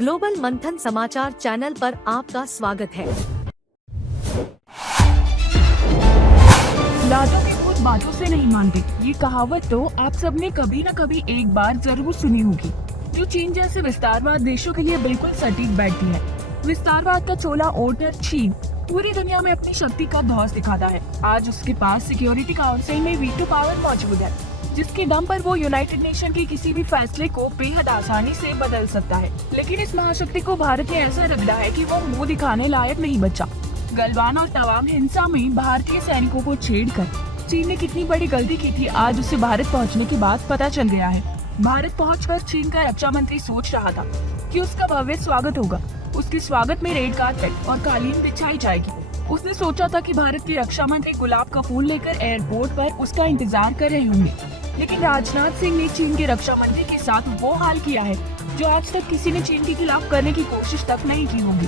Global मंथन समाचार channel पर आपका स्वागत है। लातों के भूत बातों से नहीं मानते, ये कहावत तो आप सबने कभी न कभी एक बार जरूर सुनी होगी, जो चीन जैसे विस्तारवाद देशों के लिए बिल्कुल सटीक बैठती है। विस्तारवाद का चोला ओढ़कर चीन पूरी दुनिया में अपनी शक्ति का धौंस दिखाता है। आज उसके पास सिक्योरिटी काउंसिल में वीटो पावर मौजूद है, जिसके दम पर वो यूनाइटेड नेशन के किसी भी फैसले को बेहद आसानी से बदल सकता है। लेकिन इस महाशक्ति को भारत ने ऐसा रगड़ा है कि वो मुंह दिखाने लायक नहीं बचा। गलवान और तवांग हिंसा में भारतीय सैनिकों को छेड़कर चीन ने कितनी बड़ी गलती की थी, आज उसे भारत पहुंचने के बाद पता चल गया है। भारत पहुंचकर चीन का रक्षा मंत्री सोच रहा था कि उसका भव्य स्वागत होगा। उसके स्वागत में रेड कारपेट और कालीन बिछाई जाएगी। उसने सोचा था कि भारत के रक्षा मंत्री गुलाब का फूल लेकर एयरपोर्ट पर उसका इंतजार कर रहे होंगे, लेकिन राजनाथ सिंह ने चीन के रक्षा मंत्री के साथ वो हाल किया है जो आज तक किसी ने चीन के खिलाफ करने की कोशिश तक नहीं की होगी।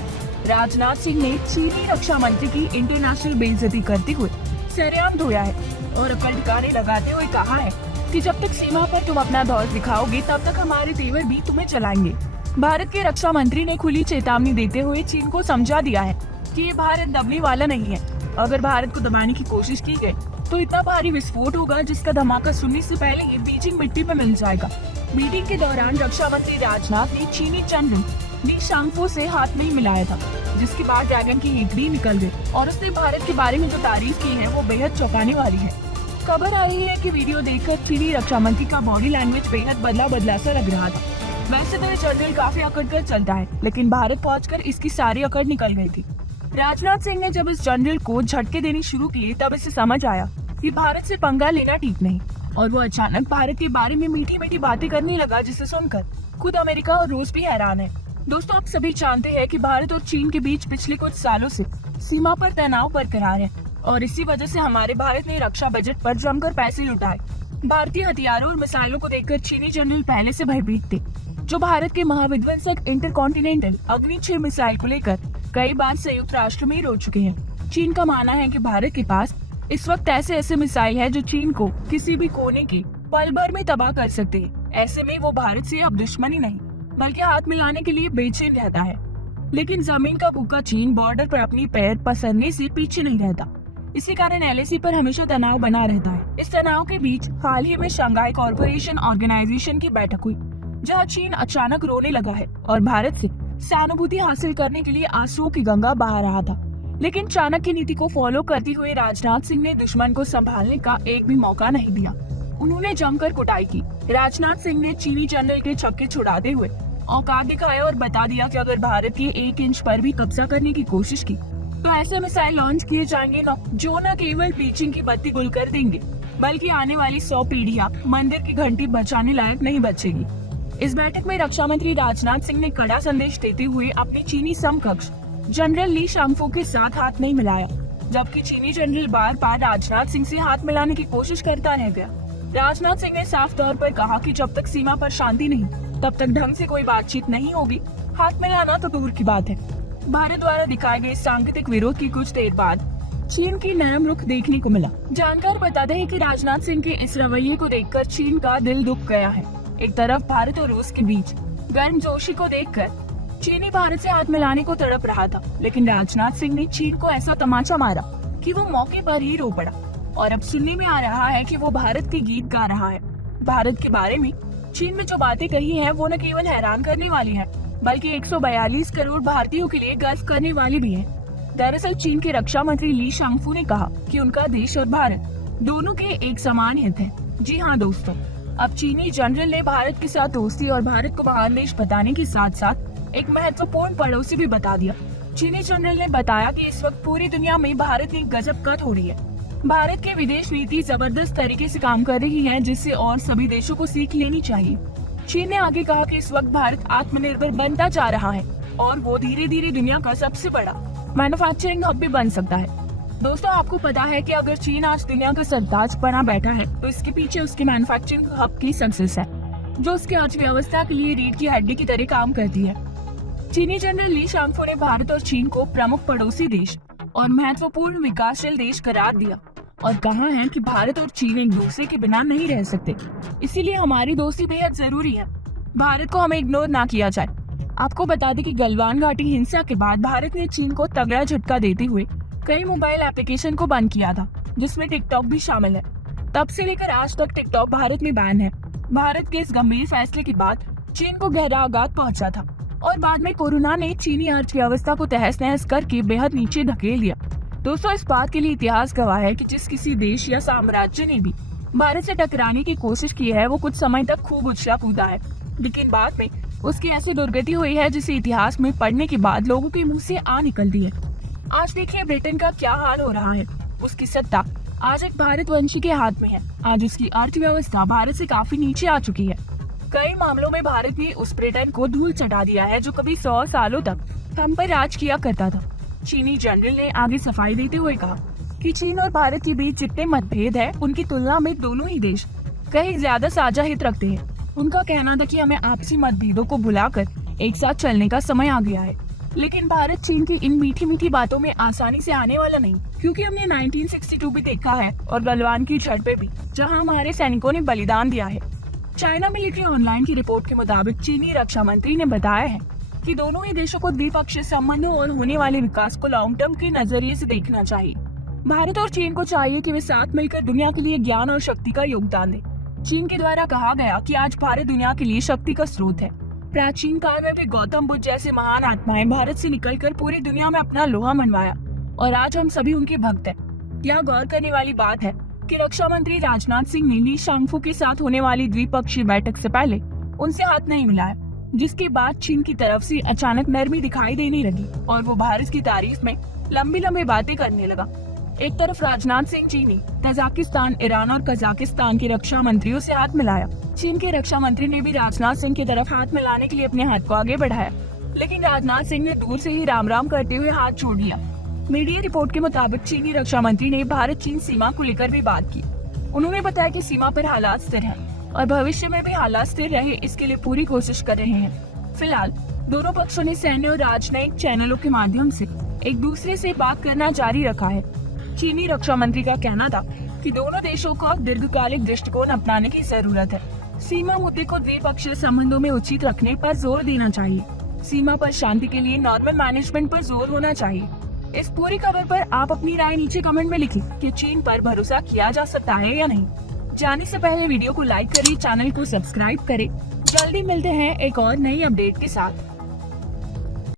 राजनाथ सिंह ने चीनी रक्षा मंत्री की इंटरनेशनल बेइज्जती करते हुए सरेआम धोया है और अकल ठिकाने लगाते हुए कहा है कि जब तक सीमा पर तुम अपना धौंस दिखाओगे तब तक हमारे तेवर भी तुम्हें चलाएंगे। भारत के रक्षा मंत्री ने खुली चेतावनी देते हुए चीन को समझा दिया है कि ये भारत दबने वाला नहीं है। अगर भारत को दबाने की कोशिश की गई तो इतना भारी विस्फोट होगा जिसका धमाका सुनने से पहले ही बीजिंग मिट्टी में मिल जाएगा। मीटिंग के दौरान रक्षा मंत्री राजनाथ ने चीनी जनरल ली शांगफो से हाथ नहीं मिलाया था, जिसके बाद ड्रैगन की ईंट निकल गई और उसने भारत के बारे में जो तारीफ की है वो बेहद चौंकाने वाली है। खबर आ रही है कि वीडियो देखकर चीनी रक्षा मंत्री का बॉडी लैंग्वेज बेहद बदला सा लग रहा था। वैसे तो ये जनरल काफी अकड़ कर चलता है, लेकिन भारत पहुंचकर इसकी सारी अकड़ निकल गई थी। राजनाथ सिंह ने जब इस जनरल को झटके देने शुरू किए तब इसे समझ आया कि भारत से पंगा लेना ठीक नहीं, और वो अचानक भारत के बारे में मीठी मीठी बातें करने लगा, जिसे सुनकर खुद अमेरिका और रूस भी हैरान है। दोस्तों, आप सभी जानते हैं कि भारत और चीन के बीच पिछले कुछ सालों से सीमा पर तनाव बरकरार है और इसी वजह से हमारे भारत ने रक्षा बजट पर जमकर पैसे लुटाए। भारतीय हथियारों और मिसाइलों को देखकर चीनी जनरल पहले से भयभीत थे, जो भारत के महाविध्वंसक इंटरकॉन्टिनेंटल अग्नि 6 मिसाइल को लेकर कई बार संयुक्त राष्ट्र में रो चुके हैं। चीन का मानना है कि भारत के पास इस वक्त ऐसे मिसाइल है जो चीन को किसी भी कोने के पल भर में तबाह कर सकते हैं। ऐसे में वो भारत से अब दुश्मनी नहीं बल्कि हाथ मिलाने के लिए बेचैन रहता है। लेकिन जमीन का भूखा चीन बॉर्डर पर अपनी पैर पसरने से पीछे नहीं रहता। इसी कारण एलएसी पर हमेशा तनाव बना रहता है। इस तनाव के बीच हाल ही में शंघाई कॉर्पोरेशन ऑर्गेनाइजेशन की बैठक हुई, जहां चीन अचानक रोने लगा है और भारत से सहानुभूति हासिल करने के लिए आंसुओं की गंगा बहा रहा था। लेकिन चाणक्य नीति को फॉलो करते हुए राजनाथ सिंह ने दुश्मन को संभालने का एक भी मौका नहीं दिया। उन्होंने जमकर कुटाई की। राजनाथ सिंह ने चीनी जनरल के छक्के छुड़ाते हुए औकात दिखाया और बता दिया कि अगर भारत के 1 इंच पर भी कब्जा करने की कोशिश की तो ऐसे मिसाइल लॉन्च किए जाएंगे जो न केवल बीजिंग की बत्ती गुल कर देंगे, बल्कि आने वाली 100 पीढ़ियां मंदिर की घंटी बचाने लायक नहीं बचेगी। इस बैठक में रक्षा मंत्री राजनाथ सिंह ने कड़ा संदेश देते हुए अपनी चीनी समकक्ष जनरल ली शांगफो के साथ हाथ नहीं मिलाया, जबकि चीनी जनरल बार बार राजनाथ सिंह से हाथ मिलाने की कोशिश करता रह गया। राजनाथ सिंह ने साफ तौर पर कहा कि जब तक सीमा पर शांति नहीं तब तक ढंग से कोई बातचीत नहीं होगी। हाथ मिलाना तो दूर की बात है। भारत द्वारा दिखाए गए सांकेतिक विरोध की कुछ देर बाद चीन की नरम रुख देखने को मिला। जानकार बताते हैं कि राजनाथ सिंह के इस रवैये को देखकर चीन का दिल दुख गया है। एक तरफ भारत और रूस के बीच गर्मजोशी को देखकर चीनी भारत से हाथ मिलाने को तड़प रहा था, लेकिन राजनाथ सिंह ने चीन को ऐसा तमाचा मारा कि वो मौके पर ही रो पड़ा और अब सुनने में आ रहा है कि वो भारत के गीत गा रहा है। भारत के बारे में चीन में जो बातें कही हैं वो न केवल हैरान करने वाली हैं, बल्कि 142 करोड़ भारतीयों के लिए गर्व करने वाली भी है। दरअसल चीन के रक्षा मंत्री ली शांगफू ने कहा कि उनका देश और भारत दोनों के एक समान हित है। जी हाँ दोस्तों, अब चीनी जनरल ने भारत के साथ दोस्ती और भारत को महान देश बताने के साथ साथ एक महत्वपूर्ण पड़ोसी भी बता दिया। चीनी जनरल ने बताया कि इस वक्त पूरी दुनिया में भारत की गजब कट हो रही है। भारत की विदेश नीति जबरदस्त तरीके से काम कर रही है, जिससे और सभी देशों को सीख लेनी चाहिए। चीन ने आगे कहा कि इस वक्त भारत आत्मनिर्भर बनता जा रहा है और वो धीरे धीरे दुनिया का सबसे बड़ा मैन्युफैक्चरिंग हब भी बन सकता है। दोस्तों, आपको पता है कि अगर चीन आज दुनिया का सरताज बना बैठा है तो इसके पीछे उसके मैन्युफैक्चरिंग हब की सक्सेस है, जो उसकी अर्थव्यवस्था के लिए रीढ़ की हड्डी की तरह काम करती है। चीनी जनरल ली शांगफो ने भारत और चीन को प्रमुख पड़ोसी देश और महत्वपूर्ण विकासशील देश करार दिया और कहा है कि भारत और चीन एक दूसरे के बिना नहीं रह सकते, इसीलिए हमारी दोस्ती बेहद जरूरी है। भारत को हमें इग्नोर ना किया जाए। आपको बता दें कि गलवान घाटी हिंसा के बाद भारत ने चीन को तगड़ा झटका देते हुए कई मोबाइल एप्लीकेशन को बंद किया था, जिसमें टिकटॉक भी शामिल है। तब से लेकर आज तक टिकटॉक भारत में बैन है। भारत के इस गंभीर फैसले के बाद चीन को गहरा आघात पहुंचा था और बाद में कोरोना ने चीनी अर्थव्यवस्था को तहस नहस करके बेहद नीचे धकेल दिया। दोस्तों, इस बात के लिए इतिहास गवाह है कि जिस किसी देश या साम्राज्य ने भी भारत से टकराने की कोशिश की है, वो कुछ समय तक खूब उछला कूदा है, लेकिन बाद में उसकी ऐसी दुर्गति हुई है जिसे इतिहास में पढ़ने के बाद लोगों के मुंह से आ निकलती है। आज देखिए ब्रिटेन का क्या हाल हो रहा है। उसकी सत्ता आज एक भारतवंशी के हाथ में है। आज उसकी अर्थव्यवस्था भारत से काफी नीचे आ चुकी है। कई मामलों में भारत ने उस ब्रिटेन को धूल चटा दिया है जो कभी 100 सालों तक हम पर राज किया करता था। चीनी जनरल ने आगे सफाई देते हुए कहा कि चीन और भारत के बीच जितने मतभेद है, उनकी तुलना में दोनों ही देश कहीं ज्यादा साझा हित रखते हैं। उनका कहना था कि हमें आपसी मतभेदों को भुलाकर एक साथ चलने का समय आ गया है। लेकिन भारत चीन की इन मीठी मीठी बातों में आसानी से आने वाला नहीं, क्योंकि हमने 1962 भी देखा है और गलवान की झड़पें भी, जहां हमारे सैनिकों ने बलिदान दिया है। चाइना मिलिट्री ऑनलाइन की रिपोर्ट के मुताबिक चीनी रक्षा मंत्री ने बताया है कि दोनों ही देशों को द्विपक्षीय संबंधों और होने वाले विकास को लॉन्ग टर्म के नजरिए से देखना चाहिए। भारत और चीन को चाहिए कि वे साथ मिलकर दुनिया के लिए ज्ञान और शक्ति का योगदान दें। चीन के द्वारा कहा गया कि आज भारत दुनिया के लिए शक्ति का स्रोत है। प्राचीन काल में भी गौतम बुद्ध जैसे महान आत्माएं भारत से निकलकर पूरी दुनिया में अपना लोहा मनवाया और आज हम सभी उनके भक्त हैं। यहाँ गौर करने वाली बात है कि रक्षा मंत्री राजनाथ सिंह ने ली शांगफू के साथ होने वाली द्विपक्षीय बैठक से पहले उनसे हाथ नहीं मिलाया, जिसके बाद चीन की तरफ से अचानक नरमी दिखाई देने लगी और वो भारत की तारीफ में लंबी लंबी बातें करने लगा। एक तरफ राजनाथ सिंह चीनी, तजाकिस्तान, ईरान और कजाकिस्तान के रक्षा मंत्रियों से हाथ मिलाया। चीन के रक्षा मंत्री ने भी राजनाथ सिंह की तरफ हाथ मिलाने के लिए अपने हाथ को आगे बढ़ाया, लेकिन राजनाथ सिंह ने दूर से ही राम राम करते हुए हाथ छोड़ दिया। मीडिया रिपोर्ट के मुताबिक चीनी रक्षा मंत्री ने भारत चीन सीमा को लेकर भी बात की। उन्होंने बताया कि सीमा पर हालात स्थिर हैं और भविष्य में भी हालात स्थिर रहे, इसके लिए पूरी कोशिश कर रहे हैं। फिलहाल दोनों पक्षों ने सैन्य और राजनयिक चैनलों के माध्यम से एक दूसरे से बात करना जारी रखा है। चीनी रक्षा मंत्री का कहना था कि दोनों देशों को दीर्घकालिक दृष्टिकोण अपनाने की जरूरत है। सीमा मुद्दे को द्विपक्षीय संबंधों में उचित रखने पर जोर देना चाहिए। सीमा पर शांति के लिए नॉर्मल मैनेजमेंट पर जोर होना चाहिए। इस पूरी खबर पर आप अपनी राय नीचे कमेंट में लिखें कि चीन पर भरोसा किया जा सकता है या नहीं। जाने से पहले वीडियो को लाइक करें, चैनल को सब्सक्राइब करें। जल्दी मिलते हैं एक और नई अपडेट के साथ।